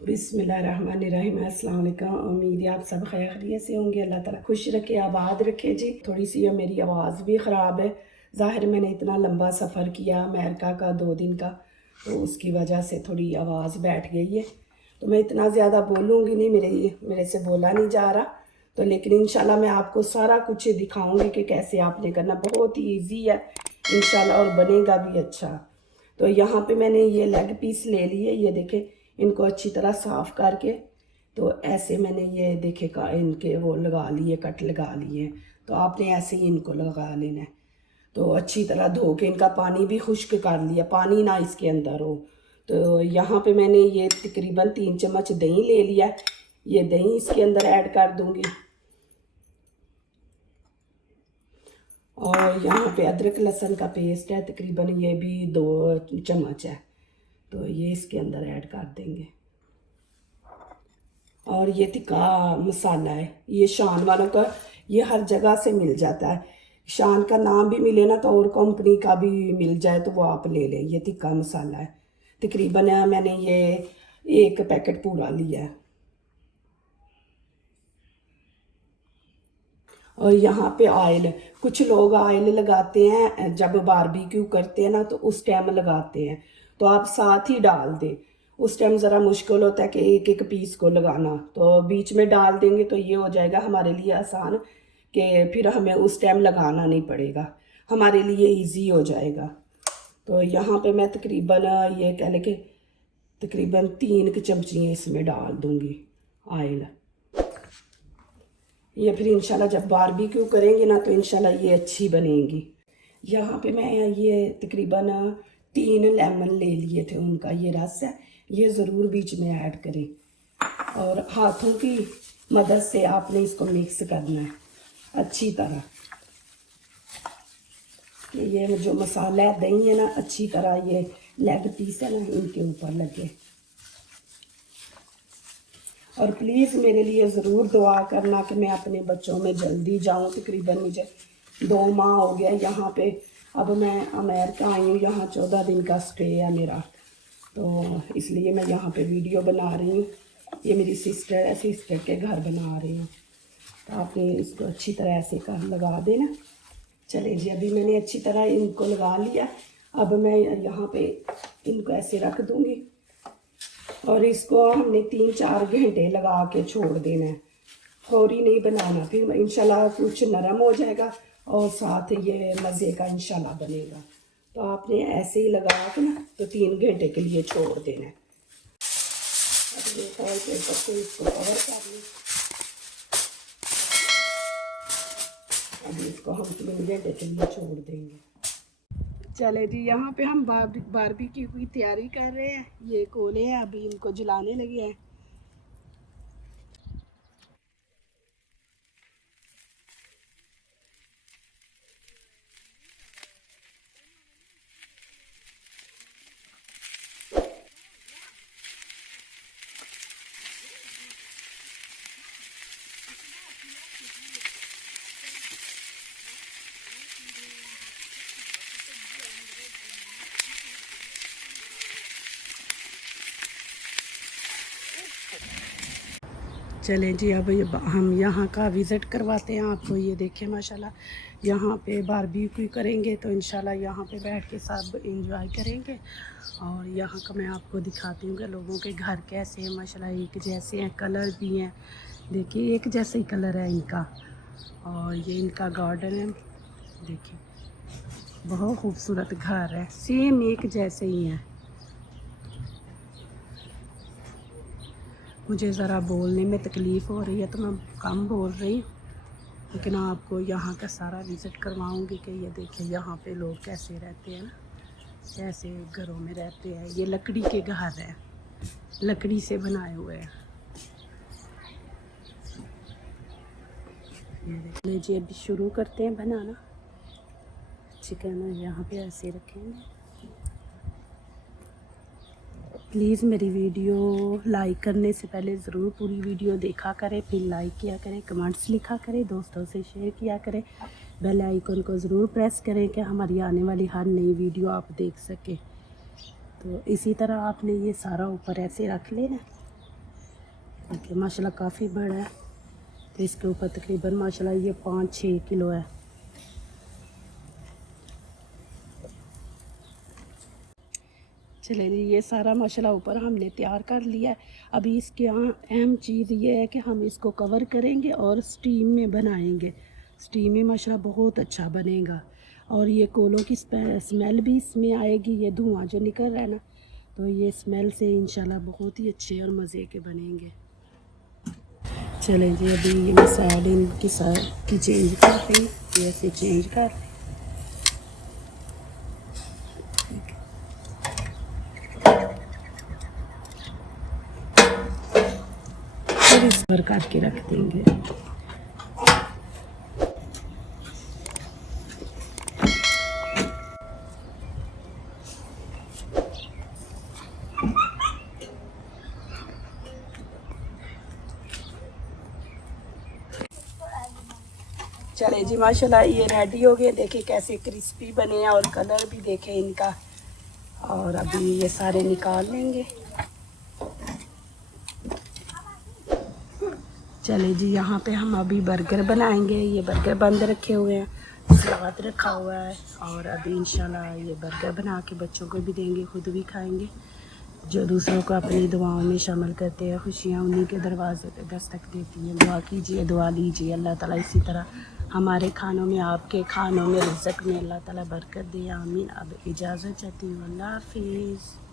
बिस्मिल्लाहिर्रहमानिर्रहीम। अस्सलाम वालेकुम। उम्मीद है आप सब खैरियत से होंगे। अल्लाह ताला खुश रखे, आबाद रखे जी। थोड़ी सी मेरी आवाज़ भी ख़राब है। ज़ाहिर मैंने इतना लंबा सफ़र किया अमेरिका का 2 दिन का, तो उसकी वजह से थोड़ी आवाज़ बैठ गई है। तो मैं इतना ज़्यादा बोलूँगी नहीं, मेरे से बोला नहीं जा रहा। तो लेकिन इंशाल्लाह मैं आपको सारा कुछ दिखाऊँगी कि कैसे आपने करना। बहुत ही ईजी है इंशाल्लाह, और बनेगा भी अच्छा। तो यहाँ पे मैंने ये लेग पीस ले लिए, ये देखे, इनको अच्छी तरह साफ़ करके, तो ऐसे मैंने ये देखे का इनके वो लगा लिए, कट लगा लिए। तो आपने ऐसे ही इनको लगा लेना है। तो अच्छी तरह धो के इनका पानी भी खुश्क कर लिया, पानी ना इसके अंदर हो। तो यहाँ पे मैंने ये तकरीबन 3 चम्मच दही ले लिया। ये दही इसके अंदर ऐड कर दूँगी। और यहाँ पे अदरक लहसुन का पेस्ट है, तकरीबन ये भी 2 चम्मच है, तो ये इसके अंदर ऐड कर देंगे। और ये तिक्का मसाला है, ये शान वालों का, ये हर जगह से मिल जाता है। शान का नाम भी मिले ना, तो और कंपनी का भी मिल जाए तो वो आप ले लें। ये तिक्का मसाला है, तकरीबन मैंने ये 1 पैकेट पूरा लिया है। और यहाँ पे ऑयल, कुछ लोग ऑयल लगाते हैं जब बारबेक्यू करते हैं ना, तो उस टाइम लगाते हैं। तो आप साथ ही डाल दें। उस टाइम ज़रा मुश्किल होता है कि एक एक पीस को लगाना, तो बीच में डाल देंगे तो ये हो जाएगा हमारे लिए आसान, कि फिर हमें उस टाइम लगाना नहीं पड़ेगा, हमारे लिए इजी हो जाएगा। तो यहाँ पे मैं तकरीबन ये कह लें कि तकरीबन 3 चमचियाँ इसमें डाल दूँगी ऑयल। ये फिर इंशाल्लाह जब बारबेक्यू करेंगे ना, तो इंशाल्लाह ये अच्छी बनेगी। यहाँ पे मैं ये तकरीबन 3 लेमन ले लिए थे, उनका ये रस है, ये ज़रूर बीच में ऐड करें। और हाथों की मदद से आपने इसको मिक्स करना है अच्छी तरह। ये जो मसाला है, दही है ना, अच्छी तरह ये लेग पीस है ना, इनके ऊपर लगे। और प्लीज़ मेरे लिए ज़रूर दुआ करना कि मैं अपने बच्चों में जल्दी जाऊं। तकरीबन मुझे 2 माह हो गया यहाँ पे। अब मैं अमेरिका आई हूँ, यहाँ 14 दिन का स्टे है मेरा, तो इसलिए मैं यहाँ पे वीडियो बना रही हूँ। ये मेरी सिस्टर है, सिस्टर के घर बना रही हूँ। तो आपने इसको अच्छी तरह ऐसे कर लगा देना। चले जी, अभी मैंने अच्छी तरह इनको लगा लिया। अब मैं यहाँ पे इनको ऐसे रख दूँगी, और इसको हमने 3-4 घंटे लगा के छोड़ देना है, फौरी नहीं बनाना। फिर इंशाल्लाह कुछ नरम हो जाएगा और साथ ये मज़े का इंशाल्लाह बनेगा। तो आपने ऐसे ही लगा के ना, तो 3 घंटे के लिए छोड़ देना है। अब ये फॉल पेपर से इसको कवर कर लें। अब इसको हम 3 घंटे के लिए छोड़ देंगे। चले जी, यहाँ पे हम बारबेक्यू की तैयारी कर रहे हैं। ये कोले हैं, अभी इनको जलाने लगे हैं। चलें जी, अब हम यहाँ का विज़िट करवाते हैं आपको। ये देखें माशाल्लाह, यहाँ पे बारबेक्यू करेंगे तो इंशाल्लाह यहाँ पे बैठ के सब एंजॉय करेंगे। और यहाँ का मैं आपको दिखाती हूँ कि लोगों के घर कैसे हैं। माशाल्लाह एक जैसे हैं, कलर भी हैं, देखिए एक जैसे ही कलर है इनका। और ये इनका गार्डन है, देखिए बहुत खूबसूरत घर है, सेम एक जैसे ही हैं। मुझे ज़रा बोलने में तकलीफ़ हो रही है तो मैं कम बोल रही हूँ, लेकिन आपको यहाँ का सारा विज़िट करवाऊँगी कि ये देखिए यहाँ पे लोग कैसे रहते हैं ना, कैसे घरों में रहते हैं। ये लकड़ी के घर हैं, लकड़ी से बनाए हुए हैं। ये देखिए जी, अभी शुरू करते हैं बनाना। चिकन यहाँ पे ऐसे रखेंगे। प्लीज़ मेरी वीडियो लाइक करने से पहले ज़रूर पूरी वीडियो देखा करें, फिर लाइक किया करें, कमेंट्स लिखा करें, दोस्तों से शेयर किया करें, बेल आइकन को ज़रूर प्रेस करें कि हमारी आने वाली हर नई वीडियो आप देख सकें। तो इसी तरह आपने ये सारा ऊपर ऐसे रख लेना। देखिए माशाल्लाह काफ़ी बड़ा है। तो इसके ऊपर तकरीबन माशाल्लाह ये 5-6 किलो है। चले जी, ये सारा माशाल्लाह ऊपर हमने तैयार कर लिया है। अभी इसके यहाँ अहम चीज़ ये है कि हम इसको कवर करेंगे और स्टीम में बनाएंगे। स्टीम में माशाल्लाह बहुत अच्छा बनेगा और ये कोलों की स्मेल भी इसमें आएगी। ये धुआं जो निकल रहा है ना, तो ये स्मेल से इंशाल्लाह बहुत ही अच्छे और मज़े के बनेंगे। चलें जी, अभी ये मैं साइड इनकी साइड की चेंज कर रही हूँ। ये ऐसे चेंज कर फिर इस पर करके रख देंगे। चले जी, माशाल्लाह ये रेडी हो गए। देखिए कैसे क्रिस्पी बने हैं और कलर भी देखें इनका। और अभी ये सारे निकाल लेंगे। चले जी, यहाँ पे हम अभी बर्गर बनाएंगे। ये बर्गर बंद रखे हुए हैं, सलाद रखा हुआ है और अभी इंशाल्लाह ये बर्गर बना के बच्चों को भी देंगे, खुद भी खाएंगे। जो दूसरों को अपनी दुआओं में शामिल करते हैं, खुशियाँ उन्हीं के दरवाजे पे दस्तक देती हैं। दुआ कीजिए, दुआ लीजिए, अल्लाह ताला इसी तरह हमारे खानों में, आपके खानों में, रिज़्क़ में अल्लाह ताला बरकत दे। आमीन। अब इजाज़त चाहती हूँ, अल्लाह हाफिज़।